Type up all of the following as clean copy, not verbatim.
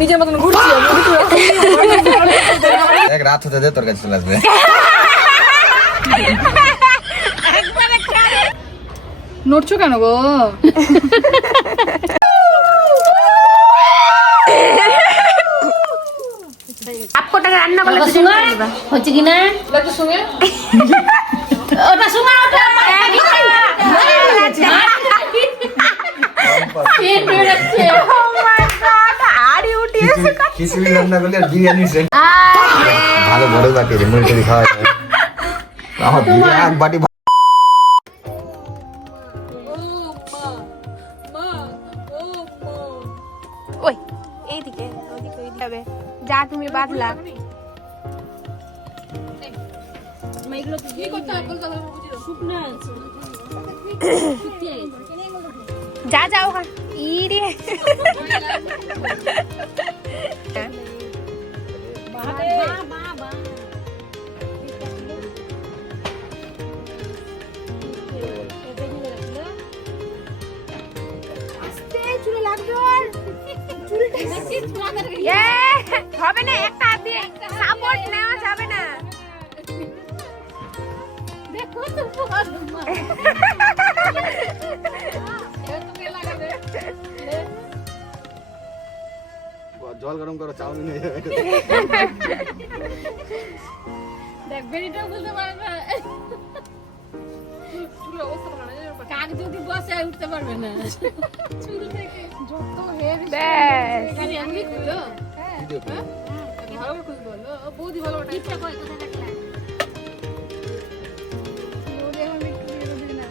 নিজের মতন ঘুরছি এক রাত হতে দে তোর কাছে চলে আসবে নড়ছো কেন গো আপকো টাকা রান্না করলে হচ্ছে কিনা একটু শুনে ওটা শোনা ওটা খিচুড়ি রান্না করলে আর বিরিয়ানি ভালো বড় বাটি রে মুড়ি টুড়ি খাওয়া যায় আমার বিরাট বাটি ওই এইদিকে ওইদিকে ওইদিকে হবে যা তুমি বাঁধলা যা যাও ইরে হবে না একটা হাত দিয়ে সাপোর্ট নেওয়া যাবে না জল গরম করো চাউমিন নিয়ে যাবে দেখ বেরিটাও বলতে পারে না কাক যদি বসে উঠতে পারবে না চুল থেকে যত হেভি ব্যাস এমনি খুলো ভালো করে খুলতে বলো বৌদি ভালো করে ইচ্ছা করে কোথায় রাখলা বৌদি এখন একটু বেরো দিবি না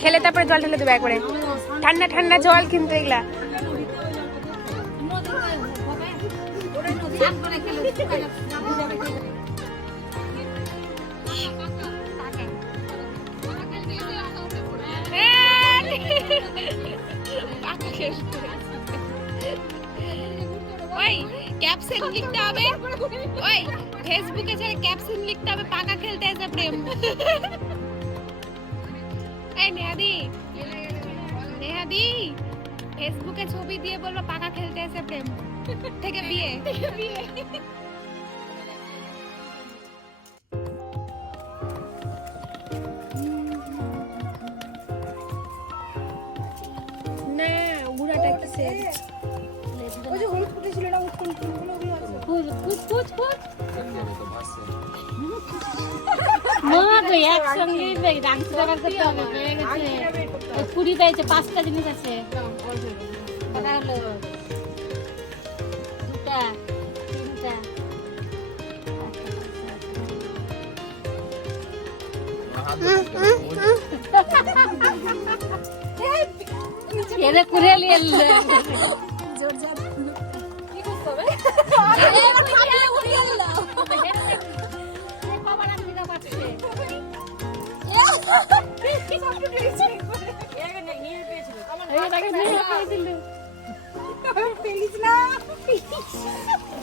খেলে তারপরে জল ঢেলে দেবে একবারে ঠান্ডা ঠান্ডা জল কিন্তু এগুলা ওই ক্যাপশন লিখতে হবে ওই ফেসবুকে ছেড়ে ক্যাপশন লিখতে হবে পাকা খেলতে এসে প্রেম এই নেহাদি ফেসবুকে ছবি দিয়ে বলবো পাকা খেলতে এসে প্রেম থেকে বিয়ে না বুড়াটা কিসে ওই যে হলুদ ফুটে ছিল না উৎপন্ন ফুলগুলো ওগুলো আছে ফুট মা তো একসঙ্গেই ডান্স করার করতে হবে হয়ে গেছে কুড়ি পেয়েছে 5টা জিনিস আছে কটা হলো 2টা 3টা এরে করে নিয়ে জোর জোর কি করতে হবে বাবার আমি দিতে পারছি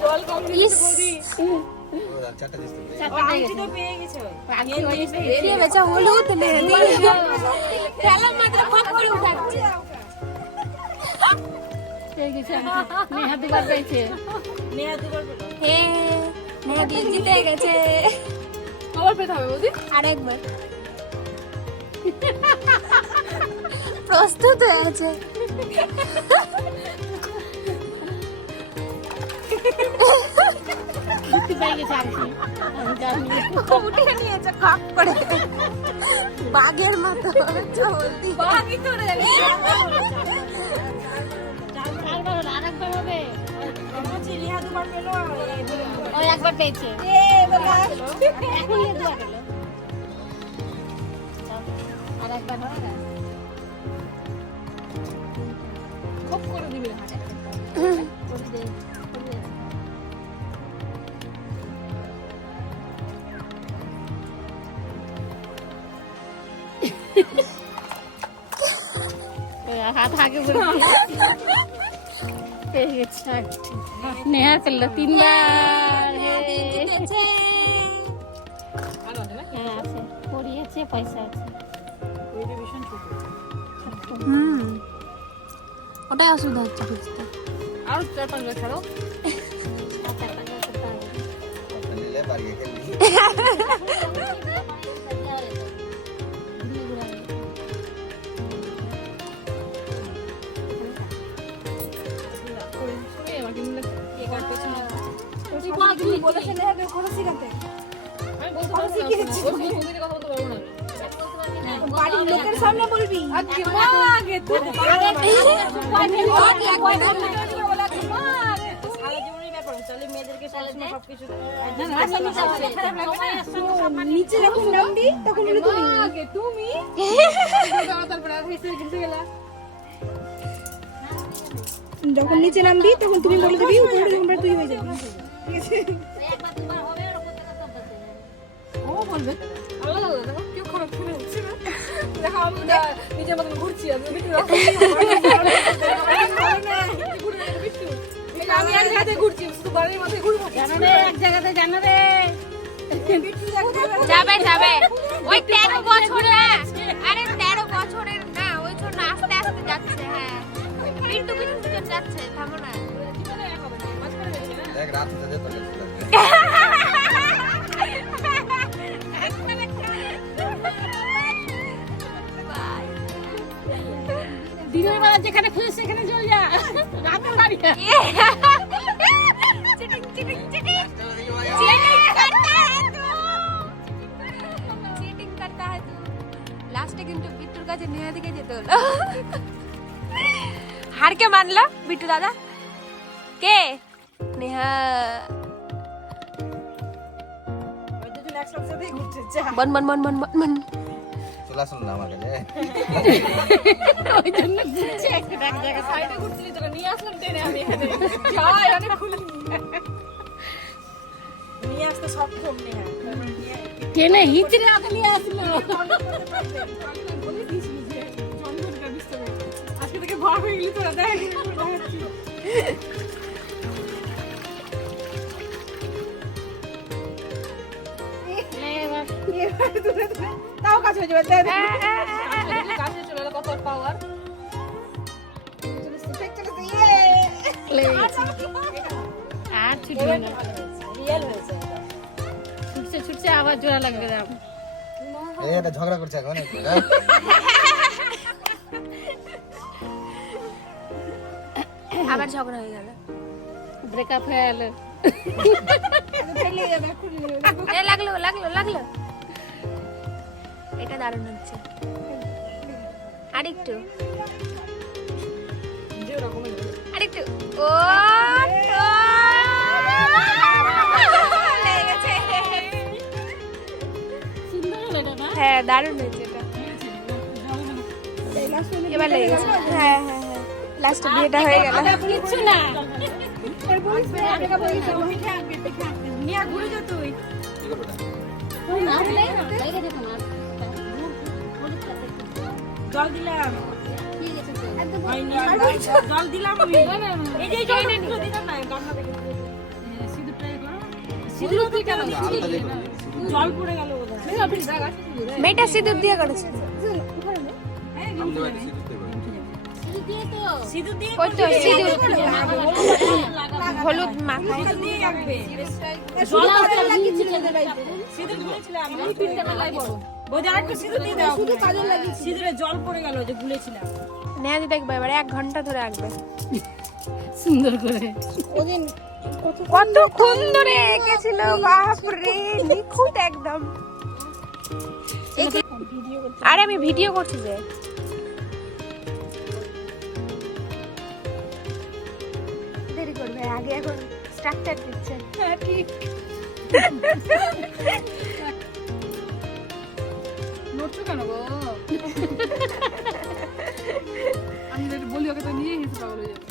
জল কম দিয়েছে হলুদ নেহা দুবার পেয়েছে জিতে গেছে আবার পেতে হবে বৌদি আরেকবার প্রস্তুত হয়ে আছে উঠে নিয়েছে খপ করে বাঘের মতো চলতি বাকি তোরে আরেকবার হবে ওই একবার পেয়েছে এখন নিয়ে দুবার গেল আরেকবার হবে না খুব করে দিবি হাত আগে পেয়ে গেছে নেহার ফেললো 3বার হ্যাঁ আছে, পড়িয়েছে, পয়সা আছে। ওটাই অসুবিধা হচ্ছে বুঝতে। আর 4-5 লাখ ছাড়ো। আচ্ছা, টাকা করতে হবে। নিলে বাড়িয়ে খেলবি। শুনে আমাকে নিলে কে কার পেছনে তুমি বলেছে না আগে কোন শিখাতে আমি বলতে পারবো না, ওর বুদ্ধিতে কথা বলতে পারবো না আমি। বাড়ির লোকের সামনে বলবি আজকে মা আগে তুই সারা জীবনের ব্যাপার চলে মেয়েদেরকে সবসময় সবকিছু নিচে যখন নামবি তখন বলে তুমি আগে তুমি তারপর আর হেসে গেছে গেলা। যখন নিচে নামবি তখন তুমি বলে দিবি উপরে যখন তুই হয়ে যাবি একবার দুবার হবে আর ওপর থেকে সব বাঁচে। ও বলবে আল্লাহ আল্লাহ দেখো কেউ খারাপ করে হচ্ছে না। দেখো আমি নিজের মতন ঘুরছি আমি আমি এক জায়গাতে ঘুরছি শুধু বাড়ির মাথায় ঘুরবো। জানো রে, এক জায়গাতে জানো রে। যাবে যাবে ওই 13 বছর না, আরে 13 বছরের না, ওই ছোট আস্তে আস্তে যাচ্ছে। হ্যাঁ বিট্টু বিট্টু যাচ্ছে, থামো না। দেখ রাত হতে দে তোকে। দিনের বেলা যেখানে খুঁজিস সেখানে চল যা, রাতে বাড়ি যা। চিটিং চিটিং চিটিং চিটিং করতা है तू, চিটিং করতা है तू। লাস্টে কিন্তু বিট্টুর কাছে নেহা দিকে যেতে হলো। হার কে মানলো বিট্টু দাদা? কে? নেহা। দুজন একসাথেই ঘুরছে যা বন বন বন বন বন। চলে আসুন না আমার কাছে। ওই জন্য ঘুরছে একটা এক জায়গায়। সাইডে ঘুরছিলি তোকে নিয়ে আসলাম ট্রেনে আমি এখানে যাই অনেক খুলি নিয়ে আসতে সব কম নেহা ট্রেনে হিচড়ে আগে নিয়ে আসলো। বলে দিয়েছিলি যে জন্মদিনটা ডিস্টার্ব হয়েছে আজকে থেকে ভয় হয়ে গেলি তোরা দেখ তাও কাজ হয়ে যাবে কাছে চলে এলো কত পাওয়ার আর ছুটবে না, রিয়েল হয়েছে ছুটছে ছুটছে আবার জোড়া লাগবে দাম। এই এটা ঝগড়া করছে এখন। আবার ঝগড়া হয়ে গেল। ব্রেকআপ হয়ে গেল। এ লাগলো লাগলো লাগলো। এটা দারুণ হচ্ছে। আরেকটু আরেকটু। ও তো লেগে গেছে। সুন্দর হলো এটা না? হ্যাঁ দারুণ হয়েছে এটা। এবার লেগে গেছে। হ্যাঁ হ্যাঁ হ্যাঁ লাস্টে বিয়েটা হয়ে গেল। কিচ্ছু না। নিয়ে ঘুরে যা তুই কি করবে না? ওই না হলে বাইরে যেত না। জল দিলাম ঠিক আছে তো। হয়নি জল দিলাম আমি এই যে জল দিলাম না গামলা থেকে সিঁদুর ট্রাই করো সিঁদুর তুই কেন দিচ্ছিস আলাদা করে দিছি। জল পড়ে গেল বোধহয় আপনি দেখ আসছে সিঁদুর মেয়েটা সিঁদুর দিয়ে করেছে। আমি তো সিদ্ধ করতে পারবো। শুধু দিয়ে তো। সিঁদুর দিয়ে ওই তো সিঁদুর হলুদ মাখায়। দিয়ে রাখবে জল লাগিয়েছিল বাড়িতে। সিঁদুর গুলেছিলাম আমি তিনটা বেলায় বড় বোঝা একটু সিঁদুর দিয়ে দাও শুধু কাজল লাগিয়েছি সিঁদুরে জল পড়ে গেল যে গুলেছিলাম নেহা দি দেখবে এবারে 1 ঘন্টা ধরে আঁকবে। সুন্দর করে। ওদিন কতক্ষণ ধরে এঁকেছিল, বাপরে নিখুঁত একদম। আরে আমি ভিডিও করছি যে। দেরি করবে আগে, এখন স্ট্রাকচার দিচ্ছে। হ্যাঁ ঠিক নড়ছো কেন গো আমি যদি বলি ওকে তো নিয়ে গেছি পাগল হয়ে যাবে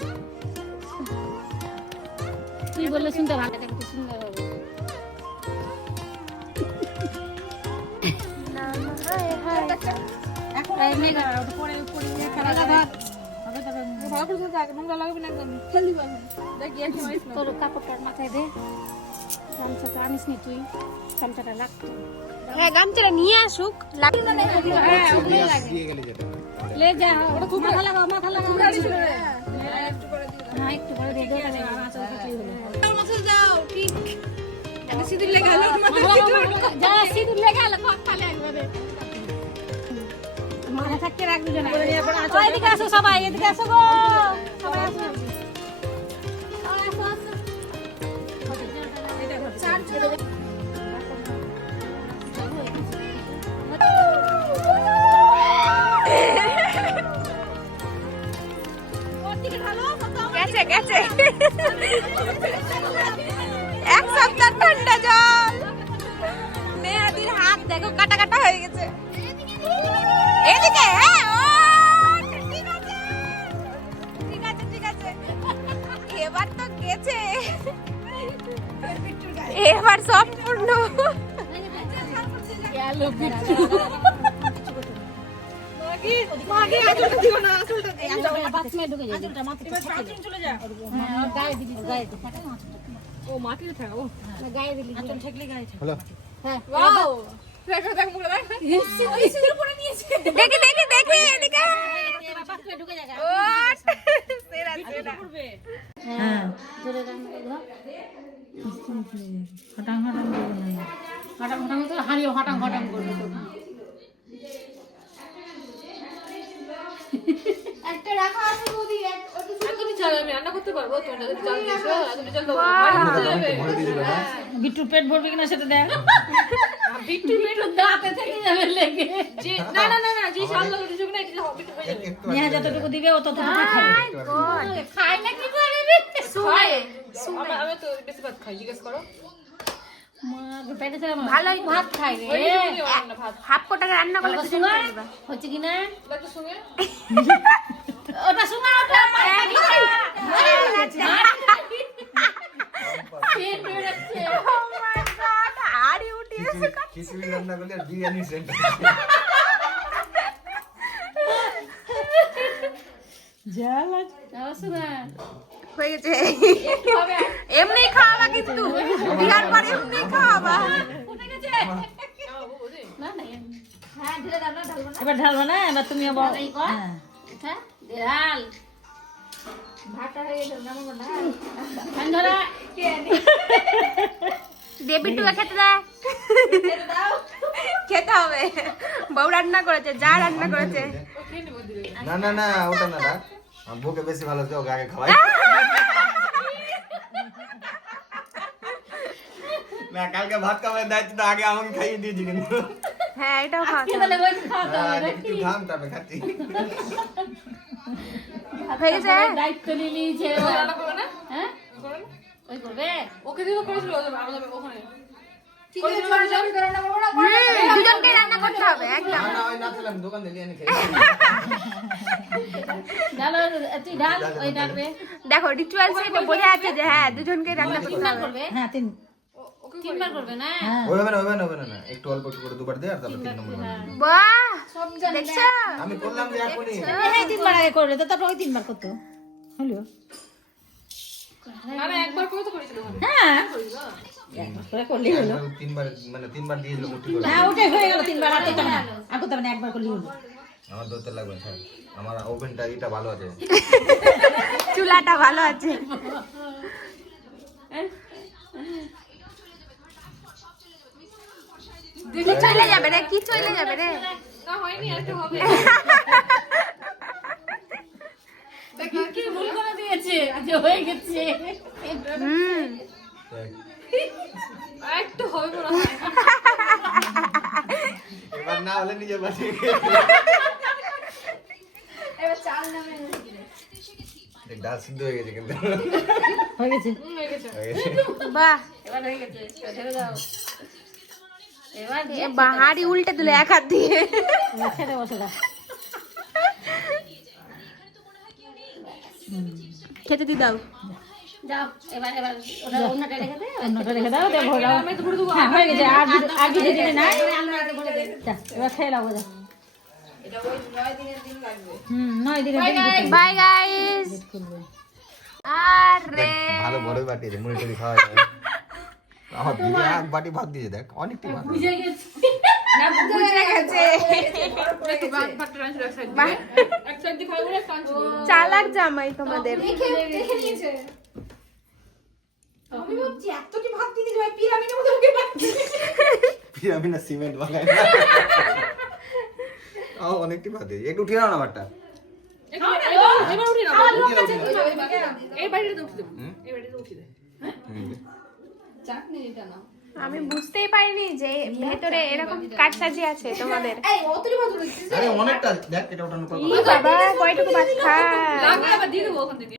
তুই বললে শুনতে ভালো লাগে, খুব সুন্দর হবে। এখন এই মেঘা, পরে পরে খেলা ভাত ভালো করে চলতে আগে নোংরা লাগবে না একদম খেলবি এখন দেখ গিয়ে কি মারিস না তোর কাপড়টার মাথায় দে। গামছাটা আনিস নি তুই, গামছাটা লাগতো। হ্যাঁ গামছাটা নিয়ে আসুক। দিয়ে গেলে যেটা লে যা ওটা খুব মাথা লাগাও হ্যাঁ একটু করে দিয়ে দেবে যাও ঠিক এটা সিঁদুর লেগে গেল যা সিঁদুর লেগে গেল কপালে একবারে মাথা থাকতে রাখবি না এদিকে আসো সবাই এদিকে আসো গো সবাই আসো গেছে গেছে এক সপ্তাহ ঠান্ডা জল। মেয়াদির হাত দেখো কাটা কাটা হয়ে গেছে। এদিকে হ্যাঁ, ও, ঠিক আছে ঠিক আছে ঠিক আছে এবার তো গেছে, এবার সম্পূর্ণ ও মাটিতে থাকো গায়ে দিলি ঠেকলে গায়ে হলো ওয়াও দেখো দেখো ওই সিঁদুর পরে নিয়েছে দেখি দেখি দেখি এদিকে ঢুকে যাবে ও সেরা সেরা হ্যাঁ জোরে গান ধর হটাং হটাং করবে না হটাং হটাং তো হারিও হটাং হটাং করবে তো একটা রাখা আছে বৌদি এখনই চাল আমি রান্না করতে পারবো তোমরা যদি চাল দিয়েছো এখনই চাল দাও ভরে দিয়েছিল না বিট্টুর পেট ভরবে কিনা সেটা দেখ বিট্টুর দাঁতে থেকে যাবে লেগে যে না না না না যে চাল লাগা দিছো না এটা হবে তো হয়ে যাবে একটু নেহা যতটুকু দিবে ও ততটুকু খাবে খায় না কি করে শুনে আমি তো বেশি ভাত খাই জিজ্ঞেস করো মা পেটে ছিল ভালোই ভাত খাই রে রান্না ভাত হাফ কোটাকে রান্না করলে ওটা দুজন শুনে খেয়ে নেবে। হচ্ছে কি না লাগতো শুনে ওটা শুনে ওটা পেট বেরোচ্ছে Oh my God, হাড়ি উঠিয়েছে। খিচুড়ি রান্না করলে আর বিরিয়ানি সেন্টার জ্বালা শুনে হয়ে গেছে। এমনি খাওয়াবা কিন্তু বিহার পরে এমনি খাওয়াবা। না না হ্যাঁ ধীরে রান্না ঢালবো না। এবার ঢালবো না এবার তুমি আবার হ্যাঁ ঢাল ভাতটা হয়ে গেছে না মনে না। ধরা দে বিট্টুকে খেতে দে। খেতে হবে। বউ রান্না করেছে, যা রান্না করেছে। না না না ওটা না রাখ আমার বউকে বেশি ভালো তো ওকে আগে খাওয়াই না কালকে ভাত খাওয়ার দায়িত্ব তো আগে আমাকে খাইয়ে দিয়েছি কিন্তু হ্যাঁ এটাও খাওয়া তাহলে ওই খাওয়া একটু থাম তারপরে খাচ্ছি হয়ে গেছে। দায়িত্ব নিয়ে নিয়েছে রান্না করবে না হ্যাঁ করবে না? ওই করবে ওকে দিয়ে করেছিল আমাদের ওখানে দুজনকে রান্না করতে হবে একদম। না না ওই না খেলাম দোকান থেকে এনে খাই ঢালো তুই ঢাল ওই ঢালবে দেখো রিচুয়াল সেটা বোঝা যাচ্ছে যে হ্যাঁ দুজনকে রান্না করতে তিনবার হবে। করবে হ্যাঁ তিনবার করবে না ওইভাবে না একটু অল্প একটু করে দুবার দে আর তারপর 3 নম্বর বাহ দেখছো আমি করলাম যে এখনই এই তিনবার আগে করবে তো তারপর ওই তিনবার করতো হলো আরে একবার করে তো করেছিল ওখানে হ্যাঁ একবার করে করলেই হলো তিনবার দিয়েছিল মুঠি করে হ্যাঁ ওটাই হয়ে গেল তিনবার আর করতে হবে না আর করতে হবে না একবার করলেই হলো আমার ধরতে লাগবে স্যার আমার ওভেনটা এটা ভালো আছে চুলাটা ভালো আছে। কি চলে যাবে রে, কি চলে যাবে রে। না হয়নি আরেকটু হবে কি ভুল করে দিয়েছে যে হয়ে গেছে হুম আরেকটু হবে মনে হয় এবার না হলে নিজে বাসি এবার চাল নামে ডাল সিদ্ধ হয়ে গেছে কিন্তু হয়ে গেছে হয়ে গেছে হয়ে গেছে। বাহ এবার হয়ে গেছে ছেড়ে দাও এবার এ বাহারি উল্টে দিলে এক হাত দিয়ে। ছেড়ে বসে দাও খেতে দি দাও। যাও এবার এবার ওটা অন্যটা রেখে দে অন্যটা রেখে দাও দিয়ে ভরে দাও হ্যাঁ হয়ে গেছে আর যদি দিনে না যা এবার খেয়ে নাও যা এটা ওই 9 দিনের দিন লাগবে 9 দিনের দিন বাই গাইস। আরে ভালো বড় বাটি রে মুড়ি টুড়ি খাওয়া যায় আমার দিদি এক বাটি ভাত দিয়েছে দেখ, অনেকটি ভাত দিয়েছে। বুঝে গেছি না বুঝে গেছে একটু ভাতটা রাখছি এক সাইড এক সাইড দিয়ে খাই বলে কাঁচি চালাক জামাই তোমাদের। দেখে নিয়েছে আমি ভাবছি এত কি ভাত দিতে যাবে পিরামিডের মতো ওকে ভাত পিরামিড না সিমেন্ট বানায় না। অনেকটি ভাত দিয়েছে, একটু উঠিয়ে নাও না ভাতটা। এবার উঠি না এই বাড়িতে উঠি দেব এই বাড়িতে উঠি দে চাটনি এটা না আমি বুঝতেই পারিনি যে ভেতরে এরকম কাঠ সাজি আছে তোমাদের। এই অতরি ভাত উঠেছে আরে অনেকটা দেখ, এটা ওঠানোর পর ই বাবা কয়টুকু ভাত খা। লাগলে আবার দিয়ে দেবো ওখান থেকে